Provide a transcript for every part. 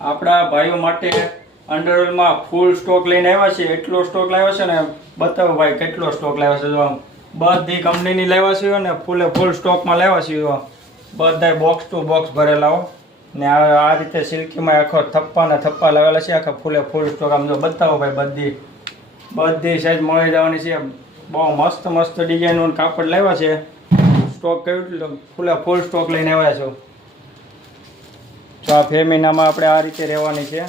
આપણા ભાઈઓ માટે અંડરવેરમાં ફૂલ સ્ટોક લઈને આવ્યા છે. એટલો સ્ટોક લાવ્યો છે ને બતાવો ભાઈ કેટલો સ્ટોક લાવ્યો છે. જો આમ બધી કંપનીની લાવ્યા છે ને ફૂલ સ્ટોકમાં લાવ્યા છે. બધા બોક્સ ટુ બોક્સ ભરેલા હો ને આ રીતે સિલ્કીમાં આખો થપ્પા ને થપ્પા લાવેલા છે. આખા ફૂલ સ્ટોક આમ જો બતાવો ભાઈ બધી સાઈઝ મળી જવાની છે. બહુ મસ્ત ડિઝાઇનનું કાપડ લાવ્યા છે. સ્ટોક કહ્યું ફૂલ સ્ટોક લઈને આવ્યા છો. તો આ ફેમિનામાં આપણે આ રીતે રહેવાની છે.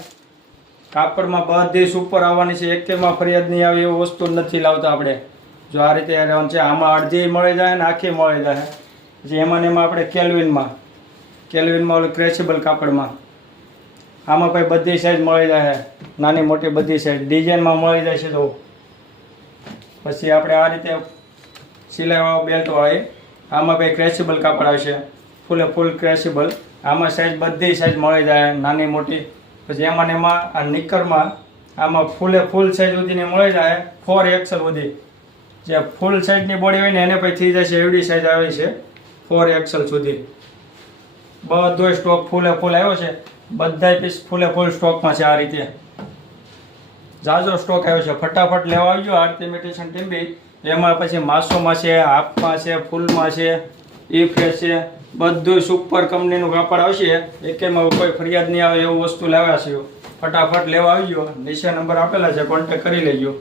કાપડમાં બધી સુપર આવવાની છે. એકેમાં ફરિયાદ નહીં આવે એવું વસ્તુ નથી લાવતા આપણે. જો આ રીતે રહેવાનું છે. આમાં અડધી મળી જાય ને આખી મળી જાય. પછી એમાં ને એમાં આપણે કેલ્વિનમાં ઓલું ક્રેચેબલ કાપડમાં આમાં ભાઈ બધી સાઈઝ મળી જાય. નાની મોટી બધી સાઈઝ ડિઝાઇનમાં મળી જાય છે. તો પછી આપણે આ રીતે સિલાઈવાળો બેલ્ટ હોય આમાં ભાઈ ક્રેચેબલ કાપડ આવશે. ફૂલ ક્રેચેબલ આમાં સાઈઝ બધી સાઈઝ મળી જાય નાની મોટી. પછી એમાં ને એમાં આ નિકરમાં આમાં ફૂલ સાઈઝ સુધીની મળી જાય. 4XL સુધી જે ફૂલ સાઈઝની બોડી હોય ને એને પછી થઈ જાય છે એવડી સાઈઝ આવે છે 4XL સુધી. બધો સ્ટોક ફૂલ આવ્યો છે. બધા પીસ ફૂલ સ્ટોકમાં છે. આ રીતે જાજો સ્ટોક આવ્યો છે. ફટાફટ લેવા આવજો. આરતી ઇમિટેશન ટીમ્બી એમાં પછી માસોમાં છે, હાફમાં છે, ફૂલમાં છે, ફ્રેશ છે. બધું સુપર કંપનીનું કાપડ આવશે. એકેમાં કોઈ ફરિયાદ નહીં આવે એવું વસ્તુ લાવ્યા છે. ફટાફટ લેવા આવજો. નીચે નંબર આપેલા છે, કોન્ટેક્ટ કરી લેજો.